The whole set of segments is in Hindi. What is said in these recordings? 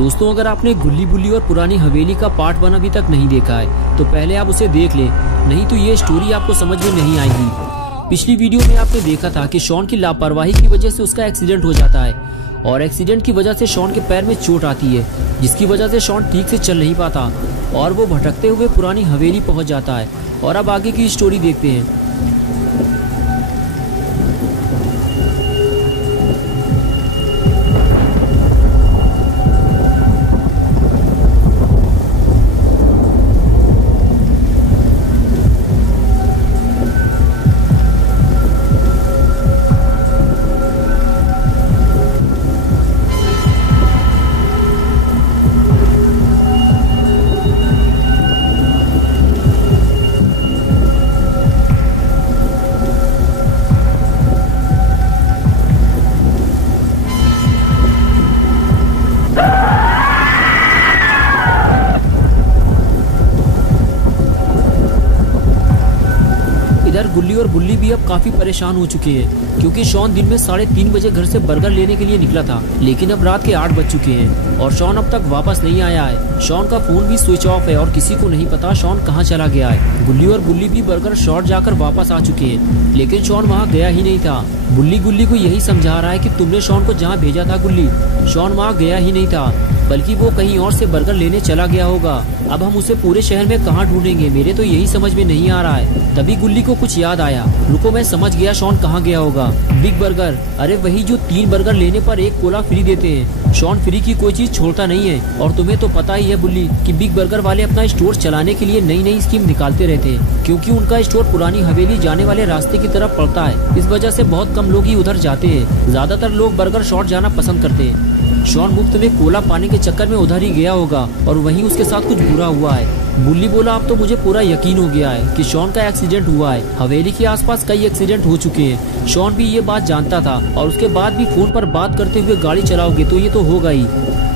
दोस्तों, अगर आपने गुल्ली बुल्ली और पुरानी हवेली का पार्ट 1 अभी तक नहीं देखा है तो पहले आप उसे देख लें, नहीं तो ये स्टोरी आपको समझ में नहीं आएगी। पिछली वीडियो में आपने देखा था कि शॉन की लापरवाही की वजह से उसका एक्सीडेंट हो जाता है और एक्सीडेंट की वजह से शॉन के पैर में चोट आती है, जिसकी वजह से शॉन ठीक से चल नहीं पाता और वो भटकते हुए पुरानी हवेली पहुंच जाता है। और अब आगे की स्टोरी देखते हैं। इधर गुल्ली और बुल्ली भी अब काफी परेशान हो चुके हैं क्योंकि शॉन दिन में 3:30 बजे घर से बर्गर लेने के लिए निकला था, लेकिन अब रात के 8 बज चुके हैं और शॉन अब तक वापस नहीं आया है। शॉन का फोन भी स्विच ऑफ है और किसी को नहीं पता शॉन कहाँ चला गया है। गुल्ली और बुल्ली भी बर्गर शॉट जाकर वापस आ चुके हैं, लेकिन शॉन वहाँ गया ही नहीं था। बुल्ली गुल्ली को यही समझा रहा है कि तुमने शॉन को जहाँ भेजा था गुल्ली, शॉन वहाँ गया ही नहीं था, बल्कि वो कहीं और से बर्गर लेने चला गया होगा। अब हम उसे पूरे शहर में कहाँ ढूंढेंगे, मेरे तो यही समझ में नहीं आ रहा है। तभी गुल्ली को कुछ याद आया, रुको मैं समझ गया शॉन कहाँ गया होगा। बिग बर्गर, अरे वही जो 3 बर्गर लेने पर 1 कोला फ्री देते हैं। शॉन फ्री की कोई चीज छोड़ता नहीं है और तुम्हें तो पता ही है बुल्ली कि बिग बर्गर वाले अपना स्टोर चलाने के लिए नई नई स्कीम निकालते रहते हैं, क्योंकि उनका स्टोर पुरानी हवेली जाने वाले रास्ते की तरफ पड़ता है। इस वजह से बहुत कम लोग ही उधर जाते हैं, ज्यादातर लोग बर्गर शॉट जाना पसंद करते हैं। शॉन मुफ्त में कोला पाने के चक्कर में उधर ही गया होगा और वहीं उसके साथ कुछ बुरा हुआ है। बुल्ली बोला, अब तो मुझे पूरा यकीन हो गया है कि शॉन का एक्सीडेंट हुआ है। हवेली के आसपास कई एक्सीडेंट हो चुके हैं, शॉन भी ये बात जानता था और उसके बाद भी फोन पर बात करते हुए गाड़ी चलाओगे तो ये तो होगा ही।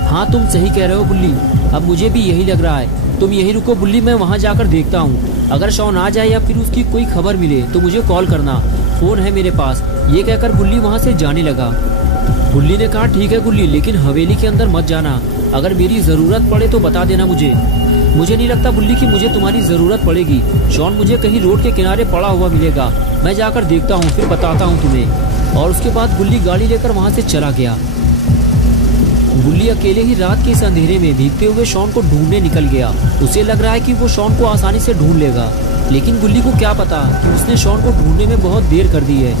हाँ तुम सही कह रहे हो बुल्ली, अब मुझे भी यही लग रहा है। तुम यही रुको बुल्ली, मैं वहाँ जाकर देखता हूँ। अगर शॉन आ जाए या फिर उसकी कोई खबर मिले तो मुझे कॉल करना, फोन है मेरे पास। ये कहकर बुल्ली वहाँ से जाने लगा। बुल्ली ने कहा, ठीक है गुल्ली, लेकिन हवेली के अंदर मत जाना। अगर मेरी जरूरत पड़े तो बता देना मुझे। मुझे नहीं लगता बुल्ली कि मुझे तुम्हारी जरूरत पड़ेगी। शॉन मुझे कहीं रोड के किनारे पड़ा हुआ मिलेगा, मैं जाकर देखता हूँ, फिर बताता हूँ तुम्हें। और उसके बाद बुल्ली गाड़ी लेकर वहाँ से चला गया। बुल्ली अकेले ही रात के इस अंधेरे में भीगते हुए शॉन को ढूंढने निकल गया। उसे लग रहा है कि वो शॉन को आसानी से ढूंढ लेगा, लेकिन बुल्ली को क्या पता कि उसने शॉन को ढूंढने में बहुत देर कर दी है।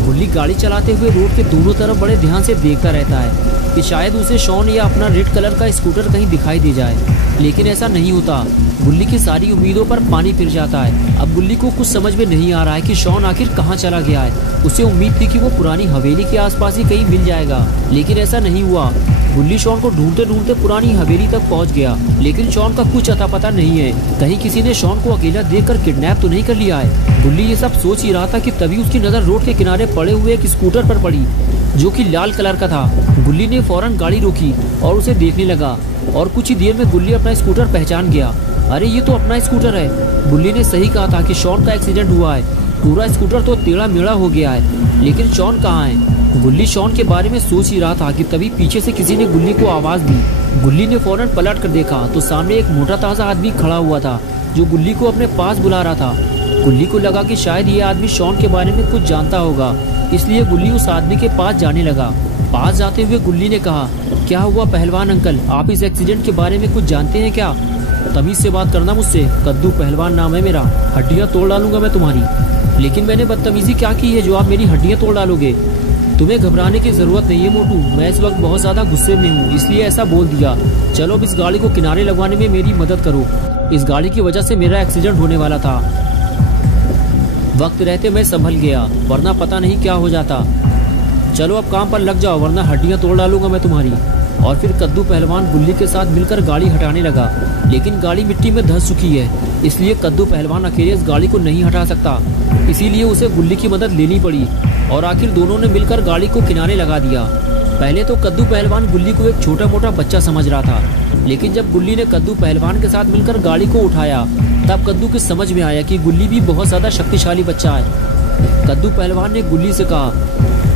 बुल्ली गाड़ी चलाते हुए रोड के दोनों तरफ बड़े ध्यान से देखता रहता है कि शायद उसे शॉन या अपना रेड कलर का स्कूटर कहीं दिखाई दे जाए, लेकिन ऐसा नहीं होता। बुल्ली की सारी उम्मीदों पर पानी फिर जाता है। अब बुल्ली को कुछ समझ में नहीं आ रहा है कि शॉन आखिर कहाँ चला गया है। उसे उम्मीद थी कि वो पुरानी हवेली के आसपास ही कहीं मिल जाएगा, लेकिन ऐसा नहीं हुआ। बुल्ली शॉन को ढूंढते ढूंढते पुरानी हवेली तक पहुंच गया, लेकिन शॉन का कुछ अता पता नहीं है। कहीं किसी ने शॉन को अकेला देखकर किडनैप तो नहीं कर लिया है। बुल्ली ये सब सोच ही रहा था कि तभी उसकी नजर रोड के किनारे पड़े हुए एक स्कूटर पर पड़ी, जो कि लाल कलर का था। बुल्ली ने फौरन गाड़ी रोकी और उसे देखने लगा और कुछ ही देर में बुल्ली अपना स्कूटर पहचान गया। अरे ये तो अपना स्कूटर है। बुल्ली ने सही कहा था कि शॉन का एक्सीडेंट हुआ है, पूरा स्कूटर तो टेढ़ा मेढ़ा हो गया है, लेकिन शॉन कहाँ है। गुल्ली शॉन के बारे में सोच ही रहा था कि तभी पीछे से किसी ने गुल्ली को आवाज दी। गुल्ली ने फौरन पलट कर देखा तो सामने एक मोटा ताजा आदमी खड़ा हुआ था, जो गुल्ली को अपने पास बुला रहा था। गुल्ली को लगा कि शायद ये आदमी शॉन के बारे में कुछ जानता होगा, इसलिए गुल्ली उस आदमी के पास जाने लगा। पास जाते हुए गुल्ली ने कहा, क्या हुआ पहलवान अंकल, आप इस एक्सीडेंट के बारे में कुछ जानते हैं क्या? तमीज से बात करना मुझसे, कद्दू पहलवान नाम है मेरा, हड्डियाँ तोड़ डालूंगा मैं तुम्हारी। लेकिन मैंने बदतमीजी क्या की है जो आप मेरी हड्डियाँ तोड़ डालोगे? तुम्हें घबराने की जरूरत नहीं है मोटू, मैं इस वक्त बहुत ज्यादा गुस्से में हूँ, इसलिए ऐसा बोल दिया। चलो अब इस गाड़ी को किनारे लगवाने में मेरी मदद करो, इस गाड़ी की वजह से मेरा एक्सीडेंट होने वाला था। वक्त रहते मैं संभल गया, वरना पता नहीं क्या हो जाता। चलो अब काम पर लग जाओ, वरना हड्डियाँ तोड़ डालूंगा मैं तुम्हारी। और फिर कद्दू पहलवान गुल्ली के साथ मिलकर गाड़ी हटाने लगा, लेकिन गाड़ी मिट्टी में धंस चुकी है, इसलिए कद्दू पहलवान अकेले इस गाड़ी को नहीं हटा सकता, इसीलिए उसे गुल्ली की मदद लेनी पड़ी और आखिर दोनों ने मिलकर गाड़ी को किनारे लगा दिया। पहले तो कद्दू पहलवान गुल्ली को एक छोटा मोटा बच्चा समझ रहा था, लेकिन जब गुल्ली ने कद्दू पहलवान के साथ मिलकर गाड़ी को उठाया तब कद्दू की समझ में आया कि गुल्ली भी बहुत ज्यादा शक्तिशाली बच्चा है। कद्दू पहलवान ने गुल्ली से कहा,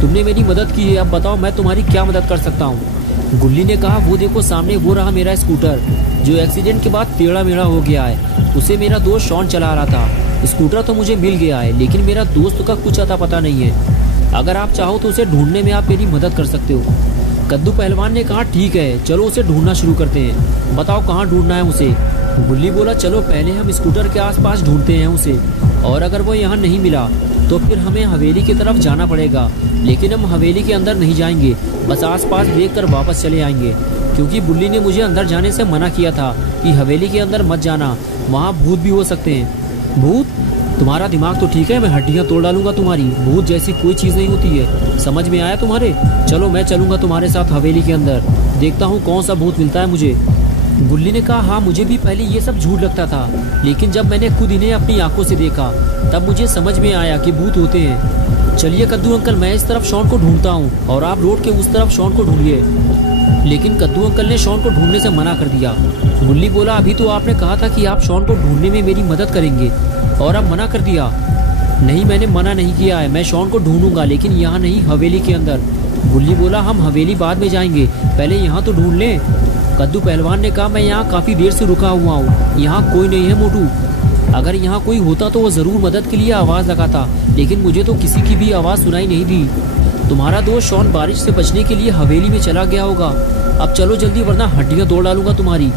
तुमने मेरी मदद की है, अब बताओ मैं तुम्हारी क्या मदद कर सकता हूँ। गुल्ली ने कहा, वो देखो सामने वो रहा मेरा स्कूटर, जो एक्सीडेंट के बाद टेढ़ा मेढ़ा हो गया है। उसे मेरा दोस्त शॉन चला रहा था। स्कूटर तो मुझे मिल गया है, लेकिन मेरा दोस्त का कुछ अता पता नहीं है। अगर आप चाहो तो उसे ढूंढने में आप मेरी मदद कर सकते हो। कद्दू पहलवान ने कहा, ठीक है चलो उसे ढूंढना शुरू करते हैं, बताओ कहाँ ढूंढना है उसे। गुल्ली बोला, चलो पहले हम स्कूटर के आसपास ढूंढते हैं उसे, और अगर वो यहाँ नहीं मिला तो फिर हमें हवेली की तरफ जाना पड़ेगा। लेकिन हम हवेली के अंदर नहीं जाएंगे, बस आसपास देखकर वापस चले आएंगे, क्योंकि बुल्ली ने मुझे अंदर जाने से मना किया था कि हवेली के अंदर मत जाना, वहाँ भूत भी हो सकते हैं। भूत? तुम्हारा दिमाग तो ठीक है, मैं हड्डियाँ तोड़ डालूंगा तुम्हारी। भूत जैसी कोई चीज़ नहीं होती है, समझ में आया तुम्हारे? चलो मैं चलूंगा तुम्हारे साथ हवेली के अंदर, देखता हूँ कौन सा भूत मिलता है मुझे। गुल्ली ने कहा, हाँ मुझे भी पहले ये सब झूठ लगता था, लेकिन जब मैंने खुद इन्हें अपनी आंखों से देखा तब मुझे समझ में आया कि भूत होते हैं। चलिए कद्दू अंकल, मैं इस तरफ शॉन को ढूंढता हूँ और आप रोड के उस तरफ शॉन को ढूंढिए। लेकिन कद्दू अंकल ने शॉन को ढूंढने से मना कर दिया। गुल्ली बोला, अभी तो आपने कहा था कि आप शॉन को ढूंढने में मेरी मदद करेंगे और अब मना कर दिया। नहीं, मैंने मना नहीं किया है, मैं शॉन को ढूंढूंगा, लेकिन यहाँ नहीं, हवेली के अंदर। गुल्ली बोला, हम हवेली बाद में जाएंगे, पहले यहाँ तो ढूंढ लें। कद्दू पहलवान ने कहा, मैं यहाँ काफी देर से रुका हुआ हूँ, यहाँ कोई नहीं है मोटू। अगर यहाँ कोई होता तो वो जरूर मदद के लिए आवाज लगाता, लेकिन मुझे तो किसी की भी आवाज सुनाई नहीं दी। तुम्हारा दोस्त शॉन बारिश से बचने के लिए हवेली में चला गया होगा, अब चलो जल्दी वरना हड्डियाँ तोड़ डालूंगा तुम्हारी।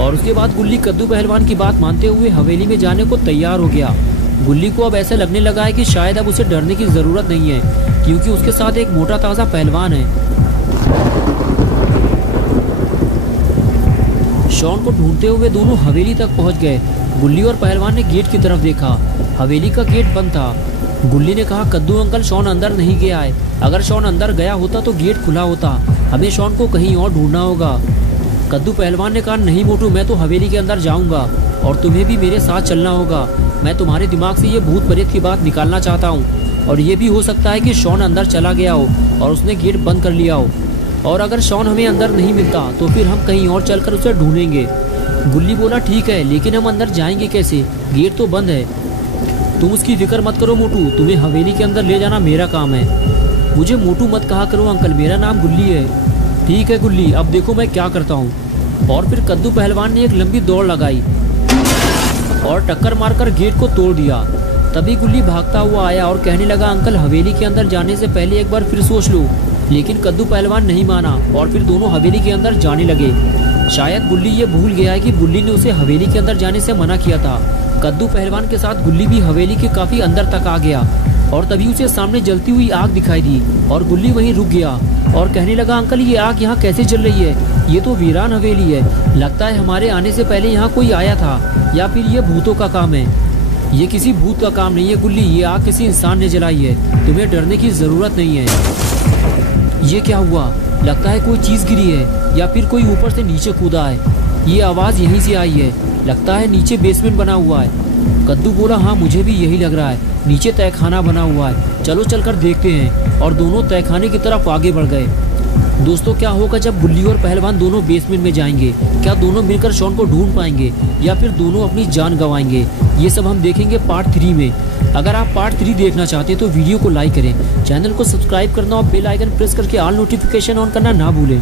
और उसके बाद गुल्ली कद्दू पहलवान की बात मानते हुए हवेली में जाने को तैयार हो गया। गुल्ली को अब ऐसा लगने लगा है कि शायद अब उसे डरने की जरूरत नहीं है, क्योंकि उसके साथ एक मोटा ताजा पहलवान है। शॉन को ढूंढते हुए दोनों हवेली तक पहुंच गए। गुल्ली और पहलवान ने गेट की तरफ देखा, हवेली का गेट बंद था। गुल्ली ने कहा, कद्दू अंकल शॉन अंदर नहीं गया है, अगर शॉन अंदर गया होता तो गेट खुला होता, हमें शॉन को कहीं और ढूंढना होगा। कद्दू पहलवान ने कहा, नहीं मोटू, मैं तो हवेली के अंदर जाऊंगा और तुम्हें भी मेरे साथ चलना होगा। मैं तुम्हारे दिमाग से ये भूत प्रेत की बात निकालना चाहता हूँ, और ये भी हो सकता है कि शॉन अंदर चला गया हो और उसने गेट बंद कर लिया हो, और अगर शॉन हमें अंदर नहीं मिलता तो फिर हम कहीं और चलकर उसे ढूंढेंगे। गुल्ली बोला, ठीक है, लेकिन हम अंदर जाएंगे कैसे, गेट तो बंद है। तुम उसकी फिक्र मत करो मोटू, तुम्हें हवेली के अंदर ले जाना मेरा काम है। मुझे मोटू मत कहा करो अंकल, मेरा नाम गुल्ली है। ठीक है गुल्ली, अब देखो मैं क्या करता हूँ। और फिर कद्दू पहलवान ने एक लंबी दौड़ लगाई और टक्कर मारकर गेट को तोड़ दिया। तभी गुल्ली भागता हुआ आया और कहने लगा, अंकल हवेली के अंदर जाने से पहले एक बार फिर सोच लो। लेकिन कद्दू पहलवान नहीं माना और फिर दोनों हवेली के अंदर जाने लगे। शायद गुल्ली ये भूल गया है कि बुल्ली ने उसे हवेली के अंदर जाने से मना किया था। कद्दू पहलवान के साथ गुल्ली भी हवेली के काफी अंदर तक आ गया और तभी उसे सामने जलती हुई आग दिखाई दी और गुल्ली वहीं रुक गया और कहने लगा, अंकल ये आग यहाँ कैसे जल रही है, ये तो वीरान हवेली है, लगता है हमारे आने से पहले यहाँ कोई आया था, या फिर ये भूतों का काम है। ये किसी भूत का काम नहीं है गुल्ली, ये आग किसी इंसान ने जलाई है, तुम्हें डरने की जरूरत नहीं है। ये क्या हुआ, लगता है कोई चीज गिरी है या फिर कोई ऊपर से नीचे कूदा है। ये आवाज यहीं से आई है, लगता है नीचे बेसमेंट बना हुआ है। कद्दू बोला, हाँ मुझे भी यही लग रहा है, नीचे तहखाना बना हुआ है, चलो चलकर देखते हैं। और दोनों तहखाने की तरफ आगे बढ़ गए। दोस्तों क्या होगा जब गुल्ली और पहलवान दोनों बेसमेंट में जाएंगे, क्या दोनों मिलकर शॉन को ढूंढ पाएंगे या फिर दोनों अपनी जान गंवाएंगे, ये सब हम देखेंगे पार्ट 3 में। अगर आप पार्ट 3 देखना चाहते हैं तो वीडियो को लाइक करें, चैनल को सब्सक्राइब करना और बेल आइकन प्रेस करके ऑल नोटिफिकेशन ऑन करना ना भूलें।